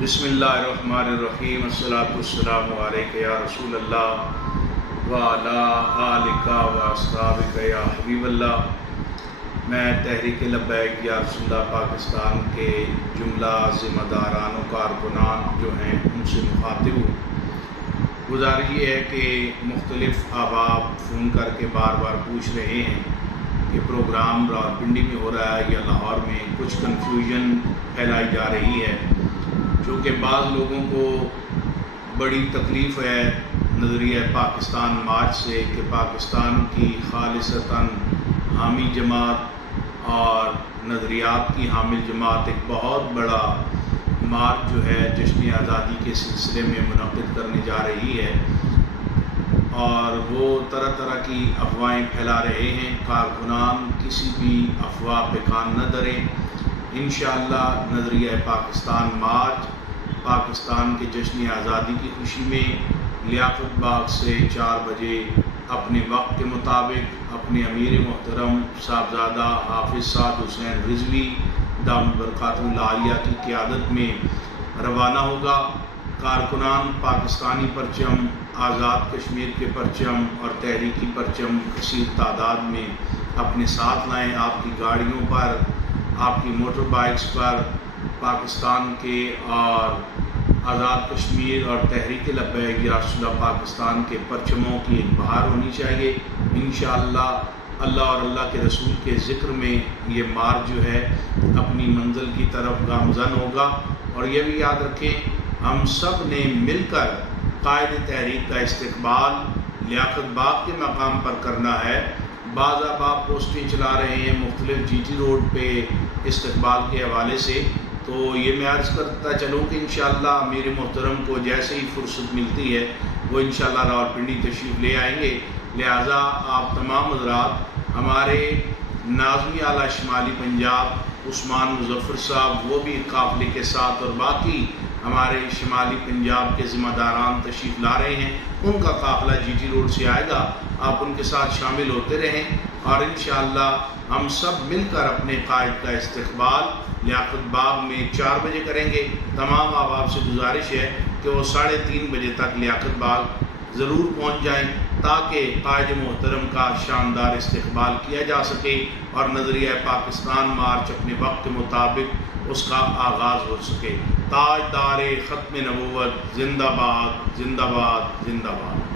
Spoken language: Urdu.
بسم اللہ الرحمن الرحیم الصلاۃ والسلام علیک یا رسول اللہ وعلی آلک و اصحابک یا حبیب اللہ۔ میں تحریک لبیک یا رسول اللہ پاکستان کے جملہ ذمہ داران و کارکنان جو ہیں ان سے مخاطب ہوں۔ گزارش یہ ہے کہ مختلف احباب فون کر کے بار بار پوچھ رہے ہیں کہ پروگرام راولپنڈی میں ہو رہا ہے یا لاہور میں، کچھ کنفیوژن پھیلائی جا رہی ہے، چونکہ بعض لوگوں کو بڑی تکلیف ہے نظریہ پاکستان مارچ سے کہ پاکستان کی خالصتاً حامی جماعت اور نظریات کی حامل جماعت ایک بہت بڑا مارچ جو ہے جشن آزادی کے سلسلے میں منعقد کرنے جا رہی ہے، اور وہ طرح طرح کی افواہیں پھیلا رہے ہیں۔ کارکنان کسی بھی افواہ پہ کان نہ دھریں۔ انشاءاللہ نظریہ پاکستان مارچ پاکستان کے جشن آزادی کی خوشی میں لیاقت باغ سے 4 بجے اپنے وقت کے مطابق اپنے امیر محترم صاحبزادہ حافظ سعد حسین رضوی دامت برکاتہ العالیہ کی قیادت میں روانہ ہوگا۔ کارکنان پاکستانی پرچم، آزاد کشمیر کے پرچم اور تحریکی پرچم کثیر تعداد میں اپنے ساتھ لائیں۔ آپ کی گاڑیوں پر، آپ کی موٹر بائکس پر پاکستان کے اور آزاد کشمیر اور تحریک لبیک یا رسول اللہ پاکستان کے پرچموں کی ایک بہار ہونی چاہیے۔ انشاءاللہ اللہ اور اللہ کے رسول کے ذکر میں یہ مارچ جو ہے اپنی منزل کی طرف گامزن ہوگا۔ اور یہ بھی یاد رکھیں، ہم سب نے مل کر قائد تحریک کا استقبال لیاقت باغ کے مقام پر کرنا ہے۔ بعض احباب پوسٹیں چلا رہے ہیں مختلف جی ٹی روڈ پہ استقبال کے حوالے سے، تو یہ میں عرض کرتا چلوں کہ انشاءاللہ امیر محترم کو جیسے ہی فرصت ملتی ہے وہ انشاءاللہ راولپنڈی تشریف لے آئیں گے۔ لہٰذا آپ تمام حضرات، ہمارے ناظم اعلیٰ شمالی پنجاب عثمان مظفر صاحب وہ بھی قافلے کے ساتھ، اور باقی ہمارے شمالی پنجاب کے ذمہ داران تشریف لا رہے ہیں، ان کا قافلہ جی ٹی روڈ سے آئے گا۔ آپ ان کے ساتھ شامل ہوتے رہیں، اور انشاءاللہ ہم سب مل کر اپنے قائد کا استقبال لیاقت باغ میں 4 بجے کریں گے۔ تمام احباب سے گزارش ہے کہ وہ 3:30 بجے تک لیاقت باغ ضرور پہنچ جائیں تاکہ قائد محترم کا شاندار استقبال کیا جا سکے اور نظریہ پاکستان مارچ اپنے وقت کے مطابق اس کا آغاز ہو سکے۔ تاجدار ختم نبوت زندہ باد، زندہ باد، زندہ باد۔